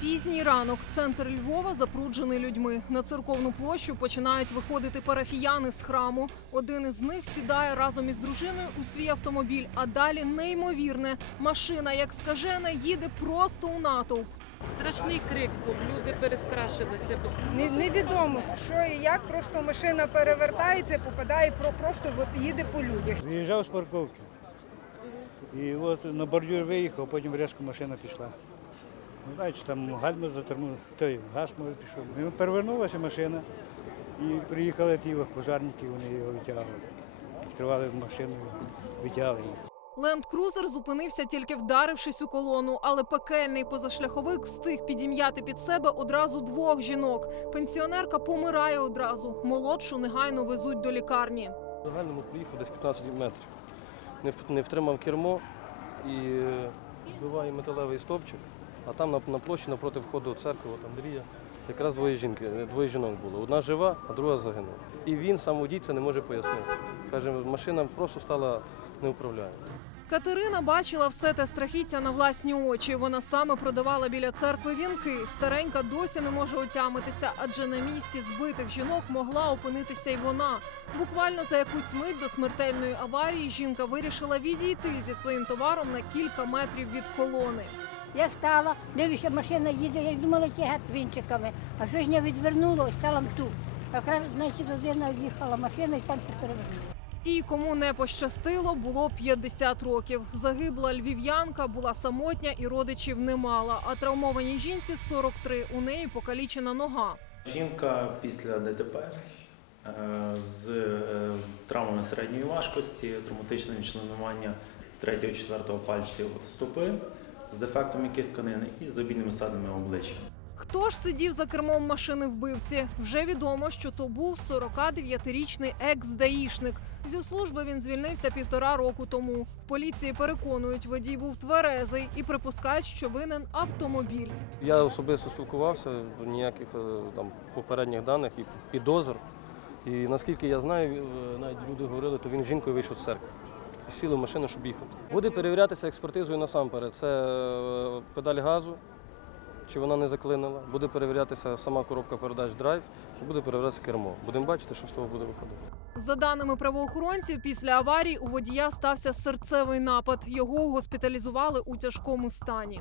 Пізній ранок. Центр Львова запруджений людьми. На церковну площу починають виходити парафіяни з храму. Один із них сідає разом із дружиною у свій автомобіль. А далі неймовірне. Машина, як скажена, їде просто у натовп. Страшний крик був, люди перестрашилися. Не- Невідомо, що і як, просто машина перевертається, попадає про просто от їде по людях. Виїжджав з парковки. І от на бордюр виїхав, потім різко машина пішла. Не знаю, чи там гальма затормозив, той газ може пішов. Ну, перевернулася машина і приїхали ті пожарники, вони його витягли. Відкривали машину, витягли їх. Ленд-крузер зупинився тільки вдарившись у колону, але пекельний позашляховик встиг підім'яти під себе одразу двох жінок. Пенсіонерка помирає одразу. Молодшу негайно везуть до лікарні. В загальному проїхав десь 15 метрів. Не, втримав кермо і збиває металевий стовпчик, а там на, на площі напроти входу церкви, от Андрія, якраз двоє жінки, е, двоє жінок було. Одна жива, а друга загинула. І він сам водій це не може пояснити. Каже, машина просто стала неуправляємою. Катерина бачила все те страхіття на власні очі. Вона саме продавала біля церкви вінки. Старенька досі не може отямитися, адже на місці збитих жінок могла опинитися й вона. Буквально за якусь мить до смертельної аварії жінка вирішила відійти зі своїм товаром на кілька метрів від колони. Я стала, дивлюся, машина їде, я думала, тягати з вінчиками. А що ж я відвернула, ось стала тут. Якраз, значить, розина їхала машина і там перевернула. Тій, кому не пощастило, було 50 років. Загибла львів'янка, була самотня і родичів не мала. А травмованій жінці 43, у неї покалічена нога. Жінка після ДТП е, з е, травмами середньої важкості, травматичним членування 3-4 пальців стопи, з дефектом м'яких тканин і з обідними садами обличчя. Хто ж сидів за кермом машини вбивці? Вже відомо, що то був 49-річний екс-даїшник. Зі служби він звільнився півтора року тому. В поліції переконують, водій був тверезий і припускають, що винен автомобіль. Я особисто спілкувався, ніяких е, там попередніх даних і підозр. І наскільки я знаю, е, навіть люди говорили, то він з жінкою вийшов з церкви. Сіли в машину, щоб їхати. Буде перевірятися експертизою насамперед. Це е, педаль газу, чи вона не заклинила. Буде перевірятися сама коробка передач драйв, і буде перевірятися кермо. Будемо бачити, що з того буде виходити. За даними правоохоронців, після аварії у водія стався серцевий напад. Його госпіталізували у тяжкому стані.